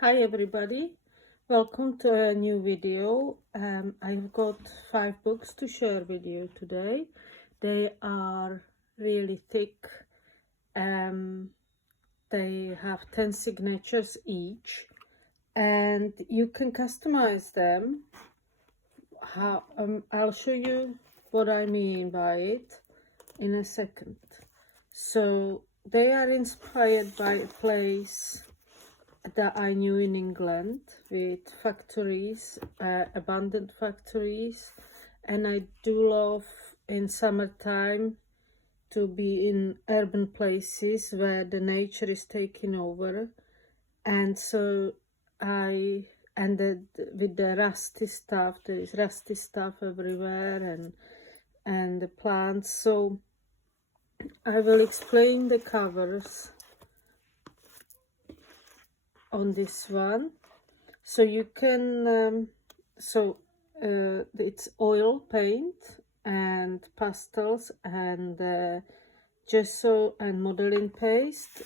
Hi everybody, welcome to a new video. I've got 5 books to share with you today. They are really thick. They have 10 signatures each and you can customize them. I'll show you what I mean by it in a second. So they are inspired by a place that I knew in England with factories, abandoned factories, and I do love in summertime to be in urban places where the nature is taking over, and so I ended with the rusty stuff. There is rusty stuff everywhere, and the plants. So I will explain the covers on this one. So you can it's oil paint and pastels and gesso and modeling paste.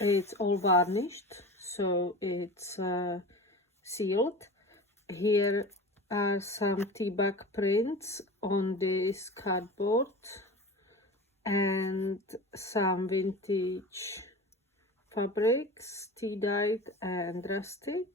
It's all varnished, so it's sealed. Here are some tea bag prints on this cardboard and some vintage fabrics, tea-dyed and rusted,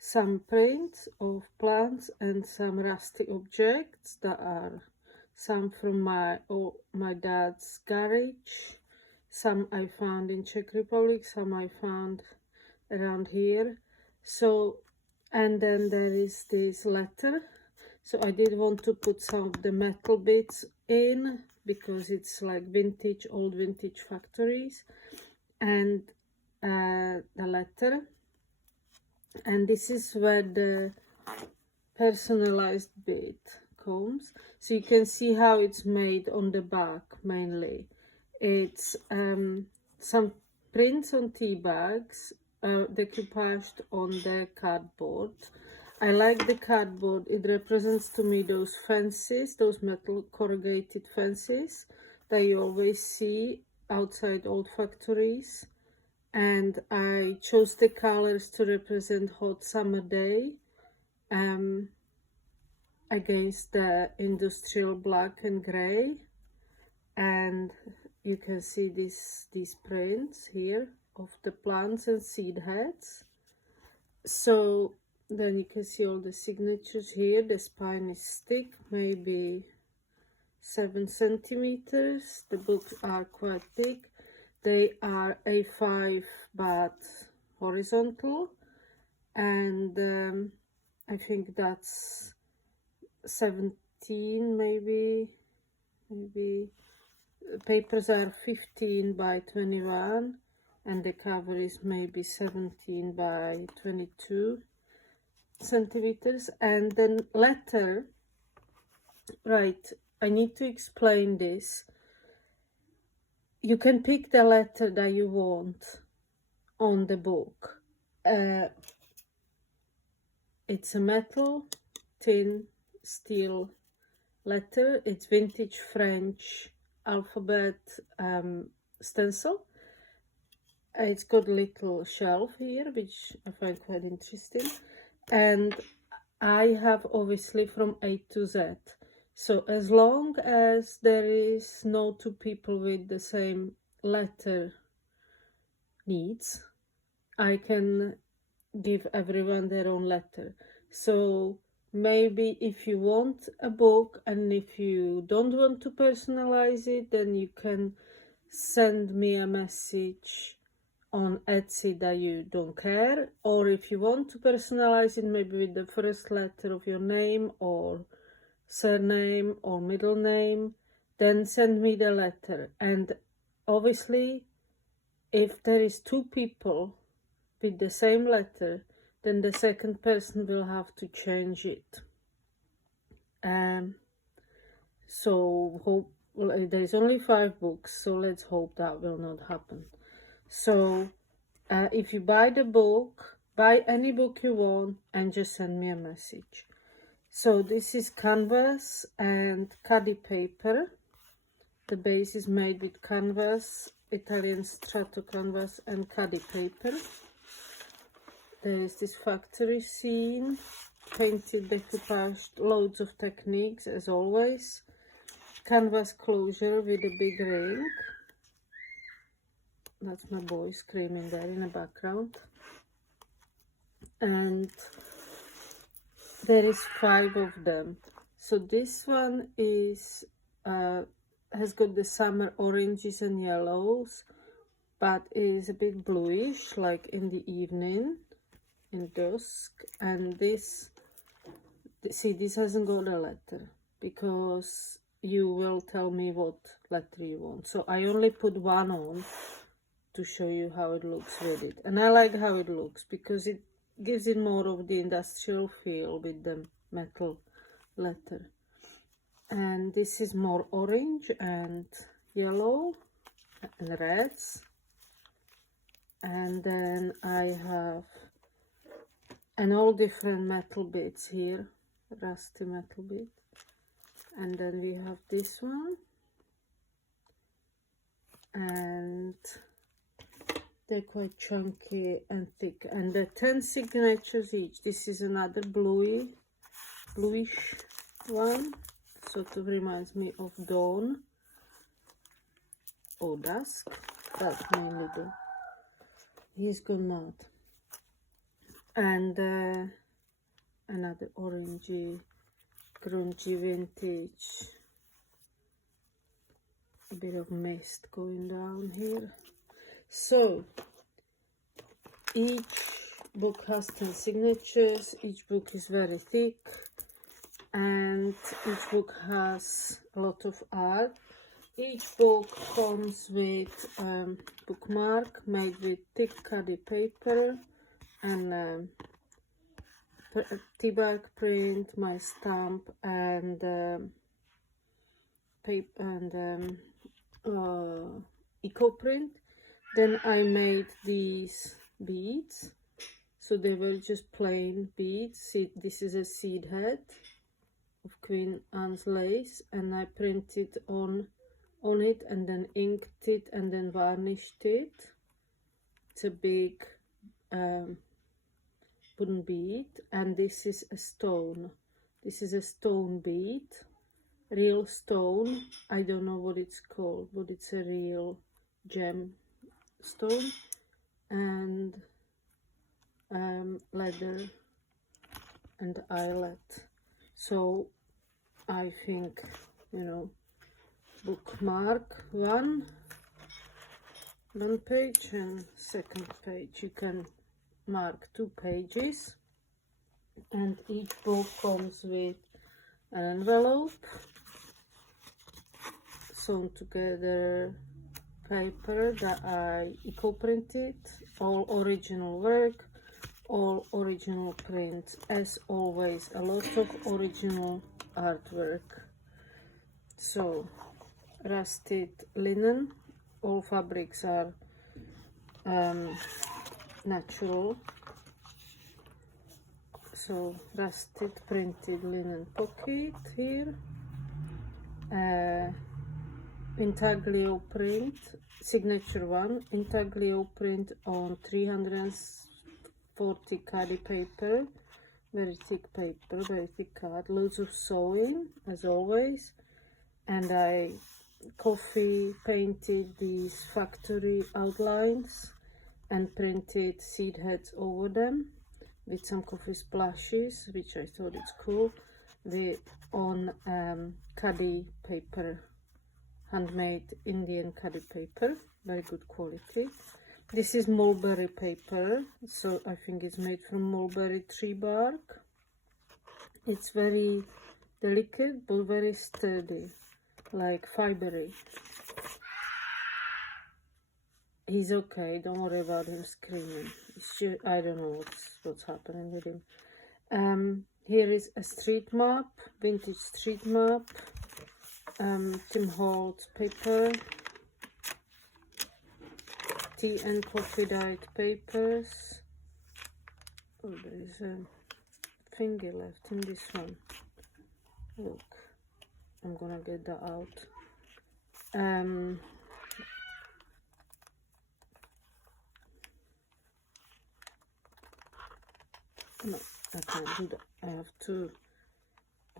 some prints of plants and some rusty objects that are some from my dad's garage, some I found in Czech Republic, some I found around here. So, and then there is this letter. So I did want to put some of the metal bits in because it's like vintage, old vintage factories, and the letter. And this is where the personalized bit comes. So you can see how it's made on the back. Mainly it's some prints on tea bags, decoupaged on the cardboard. I like the cardboard. It represents to me those fences, those metal corrugated fences that you always see outside old factories. And I chose the colors to represent hot summer day against the industrial black and gray. And you can see these prints here of the plants and seed heads. So then you can see all the signatures here. The spine is thick, maybe 7 centimeters. The books are quite thick. They are A5 but horizontal, and I think that's 17 maybe. Papers are 15 by 21 and the cover is maybe 17 by 22 centimeters. And then letter, right, I need to explain this. You can pick the letter that you want on the book. It's a metal, tin, steel letter. It's vintage French alphabet stencil. It's got a little shelf here, which I find quite interesting. And I have obviously from A to Z. So as long as there is no two people with the same letter needs, I can give everyone their own letter. So maybe if you want a book and if you don't want to personalize it, then you can send me a message on Etsy that you don't care. Or if you want to personalize it, maybe with the first letter of your name or surname or middle name, then send me the letter. And obviously if there is 2 people with the same letter, then the second person will have to change it. So there is only 5 books, so let's hope that will not happen. So if you buy the book, buy any book you want and just send me a message. So this is canvas and cadi paper. The base is made with canvas, Italian strato canvas and cadi paper. There is this factory scene, painted, decoupaged, loads of techniques as always. Canvas closure with a big ring. That's my boy screaming there in the background. And there is 5 of them. So this one is has got the summer oranges and yellows, but is a bit bluish, like in the evening, in dusk. And this, see, this hasn't got a letter, because you will tell me what letter you want. So I only put one on to show you how it looks with it. And I like how it looks because it gives it more of the industrial feel with the metal letter. And this is more orange and yellow and reds. And then I have all different metal bits here, rusty metal bit. And then we have this one, and they're quite chunky and thick, and they're 10 signatures each. This is another bluish one, sort of reminds me of dawn or dusk. That's mainly the, he's gone mad. And another orangey, grungy vintage, a bit of mist going down here. So each book has 10 signatures, each book is very thick, and each book has a lot of art. Each book comes with bookmark made with thick cardie paper and tea bag print, my stamp, and paper and eco print. Then I made these beads, so they were just plain beads. See, this is a seed head of Queen Anne's lace, and I printed on it and then inked it and then varnished it. It's a big wooden bead, and this is a stone. This is a stone bead, real stone. I don't know what it's called, but it's a real gem stone, and leather and eyelet. So I think, you know, bookmark one page, and second page you can mark 2 pages. And each book comes with an envelope, sewn together paper that I eco printed, all original work, all original prints, as always, a lot of original artwork. So rusted linen, all fabrics are natural. So rusted printed linen pocket here, intaglio print, signature one, intaglio print on 340 cardie paper, very thick paper, very thick card, loads of sewing as always. And I coffee painted these factory outlines and printed seed heads over them with some coffee splashes, which I thought it's cool, on cardie paper, handmade Indian cardie paper, very good quality. This is mulberry paper, so I think it's made from mulberry tree bark. It's very delicate but very sturdy, like fibery. He's okay, don't worry about him screaming. It's just, I don't know what's happening with him. Here is a street map, vintage street map, Tim Holtz paper, tea and coffee dyed papers. Oh, there is a finger left in this one. Look, I'm gonna get that out. No, I can't do that. I have to.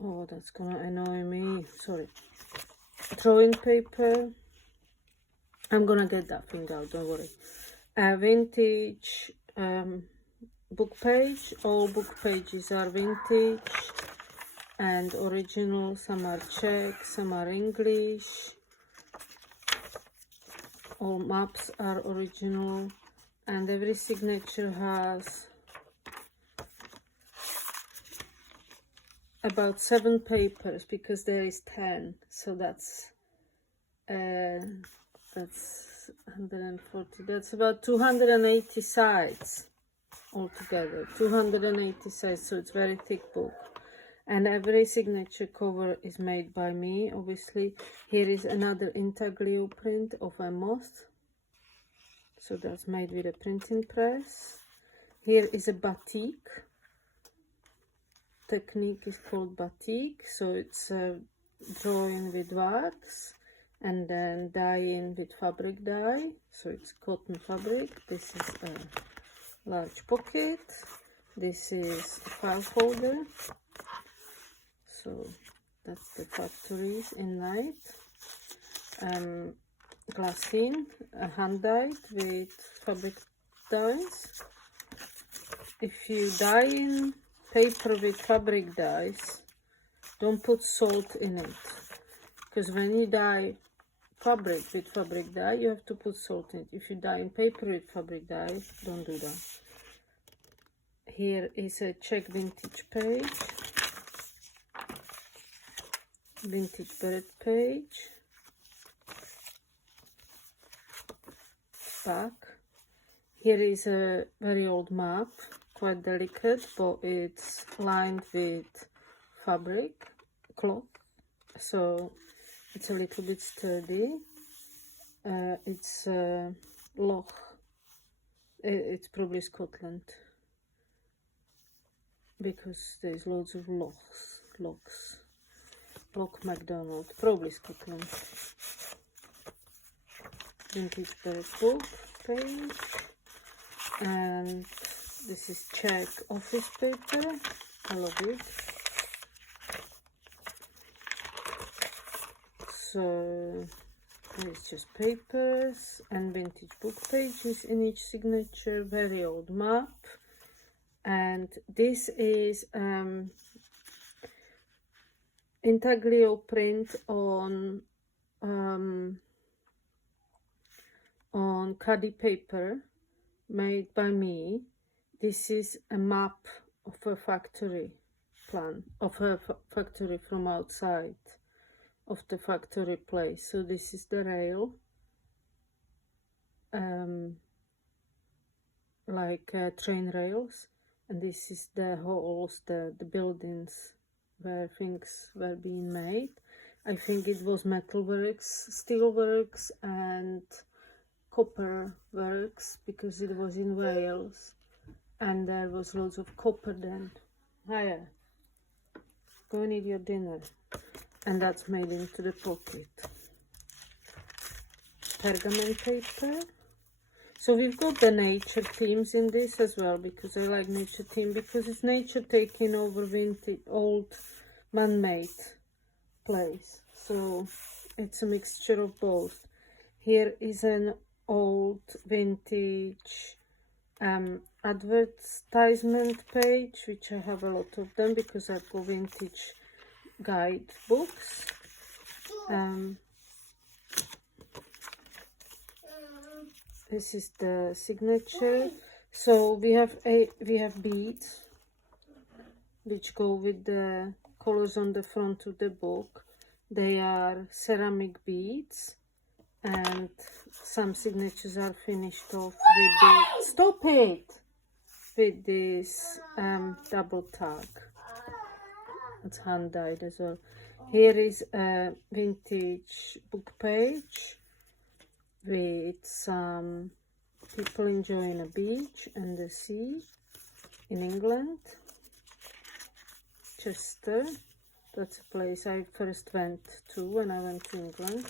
Oh, that's gonna annoy me. Sorry. Drawing paper. I'm gonna get that thing out, don't worry. Vintage book page. All book pages are vintage and original. Some are Czech, some are English. All maps are original, and every signature has about 7 papers because there is 10, so that's 140. That's about 280 sides altogether. 280 sides, so it's very thick book. And every signature cover is made by me, obviously. Here is another intaglio print of a moth. So that's made with a printing press. Here is a batik. Technique is called batik. So it's drawing with wax and then dyeing with fabric dye. So it's cotton fabric. This is a large pocket. This is a file folder. So that's the factories in light. Glassine, hand dyed with fabric dyes. If you dye in paper with fabric dyes, don't put salt in it, because when you dye fabric with fabric dye, you have to put salt in it. If you dye in paper with fabric dye, don't do that. Here is a Czech vintage page. Vintage bird page, back. Here is a very old map, quite delicate, but it's lined with fabric, cloth, so it's a little bit sturdy. It's Loch, it's probably Scotland, because there's loads of lochs. Loch MacDonald, probably Scotland. Vintage bird book page, and this is Czech office paper. I love it. So it's just papers and vintage book pages in each signature. Very old map, and this is intaglio print on cadi paper made by me. This is a map of a factory plan, of a factory from outside of the factory place. So this is the rail, like train rails, and this is the halls, the buildings where things were being made. I think it was metal works, steel works and copper works, because it was in Wales and there was loads of copper then. Hiya, go and eat your dinner. And that's made into the pocket. Pergament paper. So we've got the nature themes in this as well, because I like nature theme, because it's nature taking over vintage, old man-made place. So it's a mixture of both. Here is an old vintage advertisement page, which I have a lot of them because I've got vintage guide books. This is the signature. So we have beads which go with the colors on the front of the book. They are ceramic beads, and some signatures are finished off with the, stop it, with this double tag. It's hand dyed as well. Here is a vintage book page with some people enjoying a beach and the sea in England. Chester, that's a place I first went to when I went to England.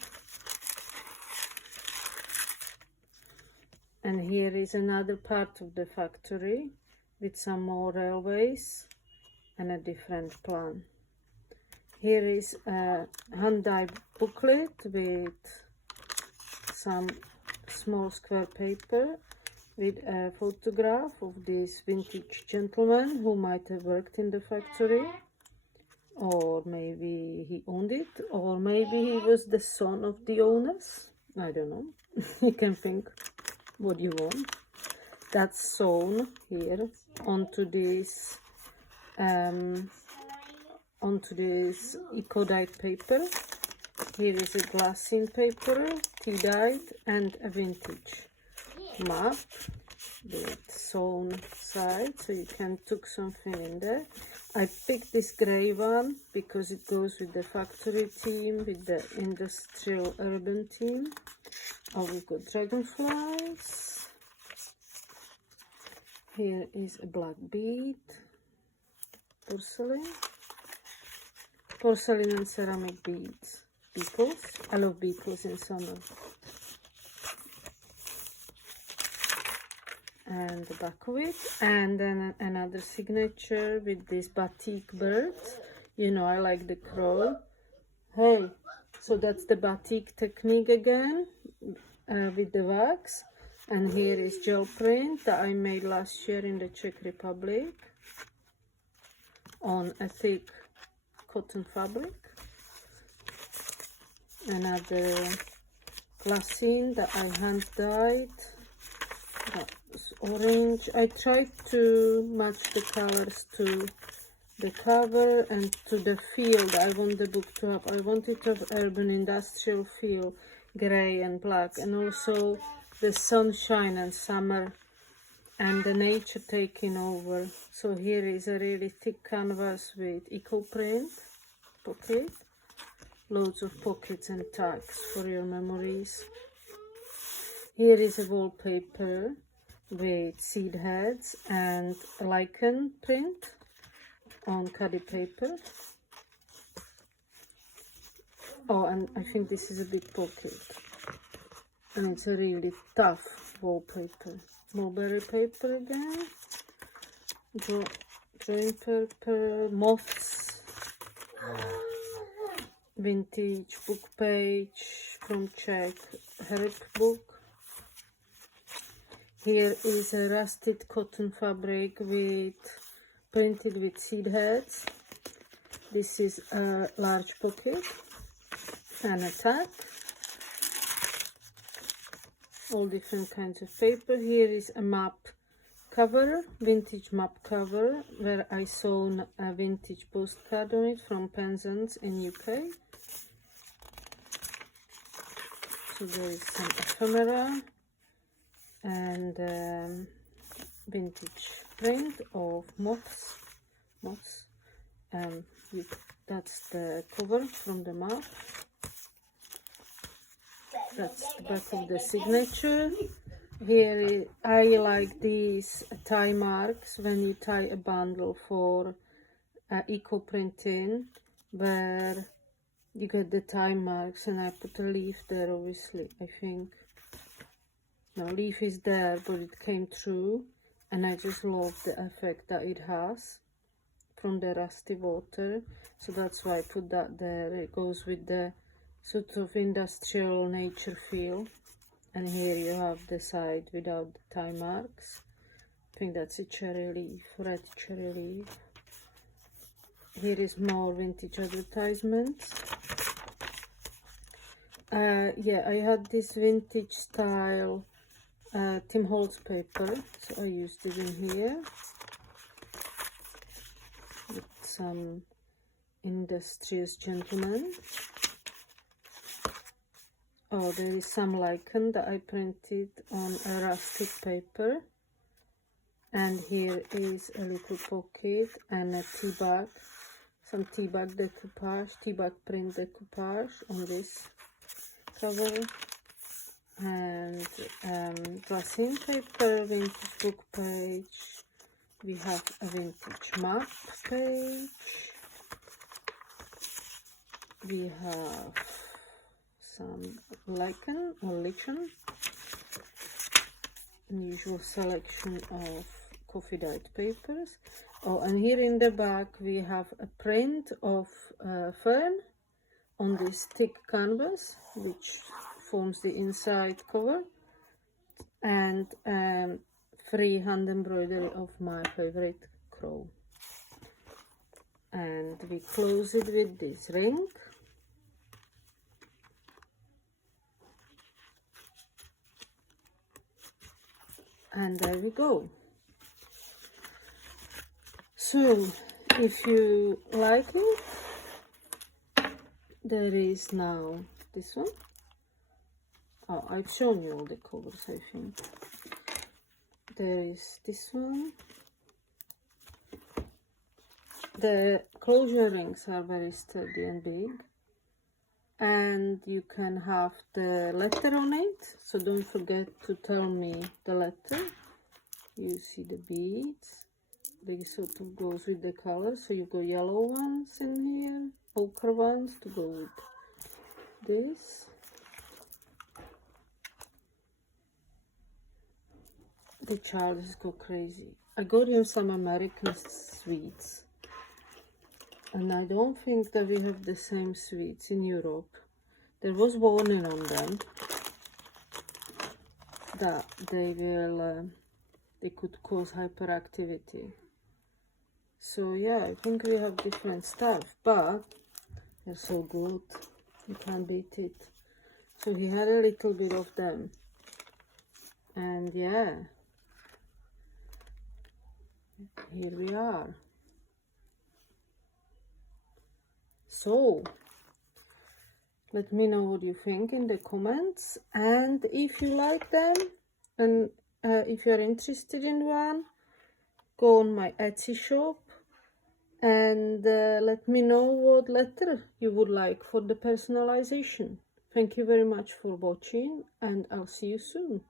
And here is another part of the factory with some more railways and a different plan. Here is a hand-dyed booklet with some small square paper with a photograph of this vintage gentleman who might have worked in the factory, or maybe he owned it, or maybe he was the son of the owners. I don't know. You can think what you want. That's sewn here onto this eco-dyed paper. Here is a glassine paper, tea-dyed, and a vintage map with sewn side, so you can tuck something in there. I picked this grey one because it goes with the factory theme, with the industrial urban theme. Oh, we've got dragonflies. Here is a black bead, porcelain and ceramic beads, beetles. I love beetles in summer. And the back of it, and then another signature with this batik bird. You know, I like the crow. Hey, so that's the batik technique again, with the wax. And here is gel print that I made last year in the Czech Republic on a thick cotton fabric. Another glassine that I hand dyed. That's orange. I tried to match the colors to the cover and to the feel that I want the book to have. I want it to have urban industrial feel, grey and black, and also the sunshine and summer and the nature taking over. So here is a really thick canvas with eco print pocket, loads of pockets and tags for your memories. Here is a wallpaper with seed heads and a lichen print on cadi paper. Oh, and I think this is a big pocket, and it's a really tough wallpaper. Mulberry paper again, drawing paper, moths, vintage book page from Czech herb book. Here is a rusted cotton fabric printed with seed heads. This is a large pocket and a tag. All different kinds of paper. Here is a map cover, vintage map cover, where I sewn a vintage postcard on it from Penzance in UK. So there is some ephemera and vintage print of moths. That's the cover from the map. That's the back of the signature. Here I like these tie marks when you tie a bundle for eco printing, where you get the tie marks, and I put a leaf there, obviously. I think no leaf is there, but it came through, and I just love the effect that it has from the rusty water, so that's why I put that there. It goes with the sort of industrial nature feel. And here you have the side without the tie marks. I think that's a cherry leaf, red cherry leaf. Here is more vintage advertisements. Yeah, I had this vintage style Tim Holtz paper, so I used it in here with some industrious gentlemen. Oh, there is some lichen that I printed on a rustic paper. And here is a little pocket and a tea bag, some tea bag decoupage, tea bag print decoupage on this cover. And glassine paper, vintage book page. We have a vintage map page. We have some lichen or lichen, unusual selection of coffee dyed papers. Oh, and here in the back we have a print of fern on this thick canvas, which forms the inside cover, and free hand embroidery of my favorite crow. And we close it with this ring. And there we go. So if you like it, there is now this one. Oh, I've shown you all the colors, I think. There is this one. The closure rings are very sturdy and big. And you can have the letter on it, so don't forget to tell me the letter. You see the beads, they sort of goes with the color, so you go yellow ones in here, ochre ones to go with this. The child is go crazy. I got him some American sweets. And I don't think that we have the same sweets in Europe. There was warning on them that they could cause hyperactivity. So yeah, I think we have different stuff, but they're so good. You can't beat it. So he had a little bit of them. And yeah, here we are. So let me know what you think in the comments, and if you like them, and if you're interested in one, go on my Etsy shop and let me know what letter you would like for the personalization. Thank you very much for watching, and I'll see you soon.